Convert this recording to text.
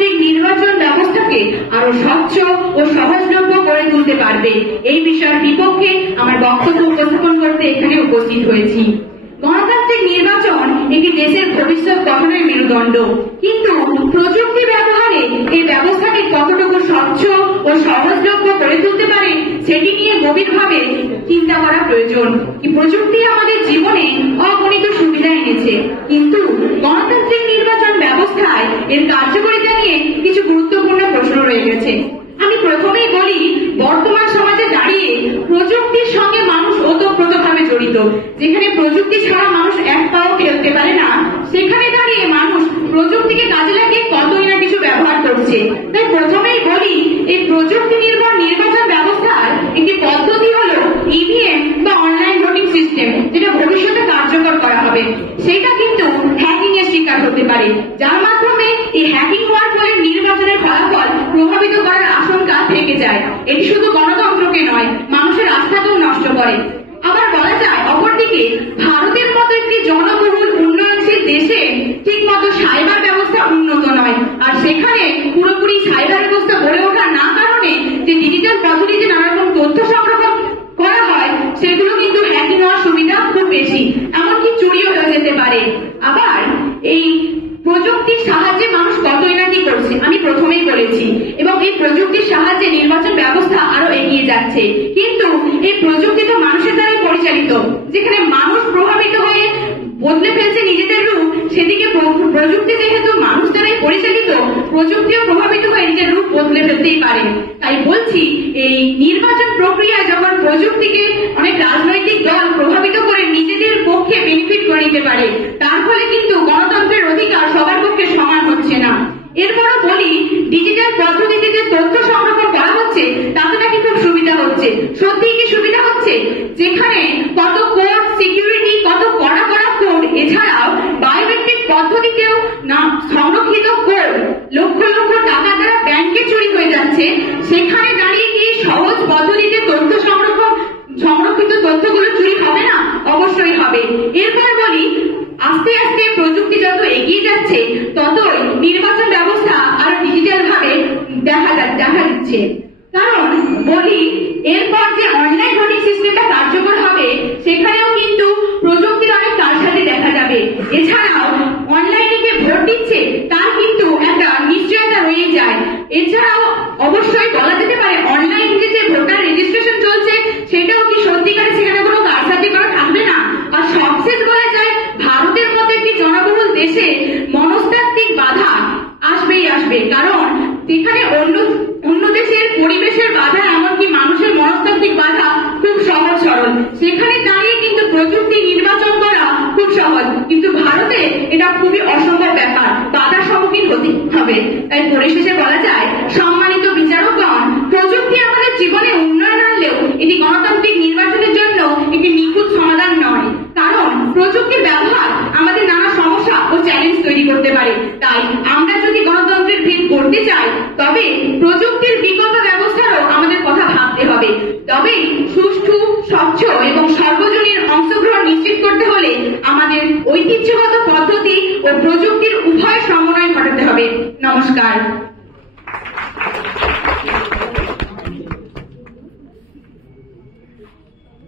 গণতান্ত্রিক নির্বাচন ব্যবস্থাকে আরো স্বচ্ছ ও সহজলভ্য করে তুলতে পারবে। এই বিষয়ের বিপক্ষে আমার বক্তব্য উপস্থাপন করতে এখানে উপস্থিত হয়েছি। গণতান্ত্রিক নির্বাচন একটি দেশের ভবিষ্যৎ গঠনের মেরুদণ্ড, কিন্তু প্রযুক্তি ব্যবহারে এই ব্যবস্থাকে কতটুকু স্বচ্ছ ও সহজলভ্য করে তুলতে পারে সেটি নিয়ে গভীরভাবে চিন্তা করা প্রয়োজন। প্রযুক্তি আমাদের জীবনে অগণিত সুবিধা এনেছে, কিন্তু গণতান্ত্রিক নির্বাচন ব্যবস্থায় এর কার্যকারিতা নিয়ে কিছু গুরুত্বপূর্ণ প্রশ্ন রয়ে গেছে। আমি প্রথমেই বলি, বর্তমান সমাজে দাঁড়িয়ে প্রযুক্তির সঙ্গে মানুষ ওতপ্রোতভাবে জড়িত। যেখানে প্রযুক্তি ছাড়া মানুষ এক পাও ফেলতে পারে না, সেখানে দাঁড়িয়ে মানুষ প্রযুক্তিকে কাজে লাগিয়ে কতই না কিছু ব্যবহার করছে। তাই প্রথমেই বলি, এই প্রযুক্তি নির্ভর নির্বাচন ব্যবস্থার একটি পদ্ধতি হলো ইভিএম বা অনলাইন ভোটিং সিস্টেম, যেটা ভবিষ্যতে কার্যকর করা হবে। সেটা কিন্তু হ্যাকিং এর শিকার হতে পারে, যার মাধ্যমে এই হ্যাকিং হওয়ার ফলে নির্বাচনের ফলাফল প্রভাবিত করার আশঙ্কা থেকে যায়। এটি শুধু গণতন্ত্রকে নয়, মানুষের আস্থাকেও নষ্ট করে। আবার বলা যায়, অপরদিকে ভারতের মতো একটি জনবহুল উন্নয়নশীল দেশে ঠিক মতো সাইবার ব্যবস্থা উন্নত নয়, আর সেখানে পুরোপুরি সাইবার ব্যবস্থা গড়ে ওঠার না কারণে যে ডিজিটাল পদ্ধতিতে নানা রকম তথ্য সংরক্ষণ করা হয়, সেগুলো কিন্তু হ্যাকিং হওয়ার সুবিধা খুব বেশি, এমনকি চুরিও হয়ে যেতে পারে। আবার এই প্রযুক্তির সাহায্যে মানুষ কতই না কি করছে আমি প্রথমেই বলেছি, এবং এই প্রযুক্তির সাহায্যে নির্বাচন ব্যবস্থা আরো এগিয়ে যাচ্ছে। কিন্তু এই প্রযুক্তি তো মানুষের দ্বারাই পরিচালিত। যেখানে মানুষ প্রভাবিত হয়ে বদলে ফেলছে নিজেদের রূপ, সেদিকে প্রযুক্তি যেহেতু মানুষ দ্বারাই পরিচালিত, প্রযুক্তিও প্রভাবিত হয়ে নিজের রূপ বদলে ফেলতেই পারে। তাই বলছি, এই নির্বাচন প্রক্রিয়ায় যখন প্রযুক্তিকে অনেক রাজনৈতিক দল প্রভাবিত করে নিজেদের পক্ষে বেনিফিট করে নিতে পারে, তার ফলে কিন্তু গণতন্ত্রের অধিকার সবার পক্ষে সমান হচ্ছে না। এরপরও বলি, ডিজিটাল পদ্ধতিতে যে তথ্য সংরক্ষণ করা হচ্ছে তাতে নাকি খুব সুবিধা হচ্ছে। সত্যিই কি সুবিধা হচ্ছে? যেখানে কত কোড সিকিউরিটি, কত কড়া কোড, এছাড়াও বায়োমেট্রিক পদ্ধতিতেও না সংরক্ষিত কোড লক্ষ লক্ষ টাকা দ্বারা ব্যাংকে চুরি হয়ে যাচ্ছে, সেখানে দাঁড়িয়ে কি সহজ পদ্ধতিতে তথ্য সংরক্ষিত তথ্যগুলো চুরি হবে না? অবশ্যই হবে। এরপর বলি, আস্তে আস্তে প্রযুক্তি যত এগিয়ে যাচ্ছে ততই নির্বাচন ব্যবস্থা আরো ডিজিটাল ভাবে দেখা দিচ্ছে। কারণ বলি, এরপর যে অনলাইন ভোটিং সিস্টেমটা কার্যকর হবে, সেখানেও কিন্তু প্রযুক্তির অনেক কারসাজি দেখা যাবে। এছাড়াও অনলাইনে যে ভোট দিচ্ছে তার কিন্তু একটা নিশ্চয়তা রয়ে যায়। এছাড়াও অবশ্যই বলা যেতে পারে, অনলাইন যে ভোটার রেজিস্ট্রেশন চলছে সেটাও কি সত্যিকারে সেখানে কোনো কারসাজি করা থাকবে না। আর সবশেষ বলা যায়, ভারতের মতো একটি জনবহুল দেশে মনস্তাত্ত্বিক বাধা আসবে, কারণ সেখানে অন্য দেশের পরিবেশের বাধা, এমনকি মানুষের মনস্তাত্ত্বিক বাধা খুব সহজ সরল। সেখানে দাঁড়িয়ে কিন্তু প্রযুক্তি নির্বাচন করা খুব সহজ, কিন্তু ভারতে এটা খুবই অসম্ভব ব্যাপার, বাধার সম্মুখীন হতে হবে। তাই পরিশেষে বলা যায়, সম্মানিত বিচারকগণ, প্রযুক্তি আমাদের জীবনে উন্নয়ন আনলেও এটি গণতান্ত্রিক নির্বাচনের জন্য একটি নিখুঁত সমাধান নয়, কারণ প্রযুক্তির ব্যবহার আমাদের নানা সমস্যা ও চ্যালেঞ্জ তৈরি করতে পারে। তাই আমরা যদি গণতন্ত্রের ভিত করতে চাই, তবে প্রযুক্তির বিকল্প ব্যবস্থারও আমাদের কথা ভাবতে হবে। তবেই সুষ্ঠু, স্বচ্ছ এবং সর্বজনীন অংশগ্রহণ নিশ্চিত করতে হলে আমাদের ঐতিহ্যগত পদ্ধতি ও প্রযুক্তির উভয় সমন্বয় ঘটাতে হবে। নমস্কার।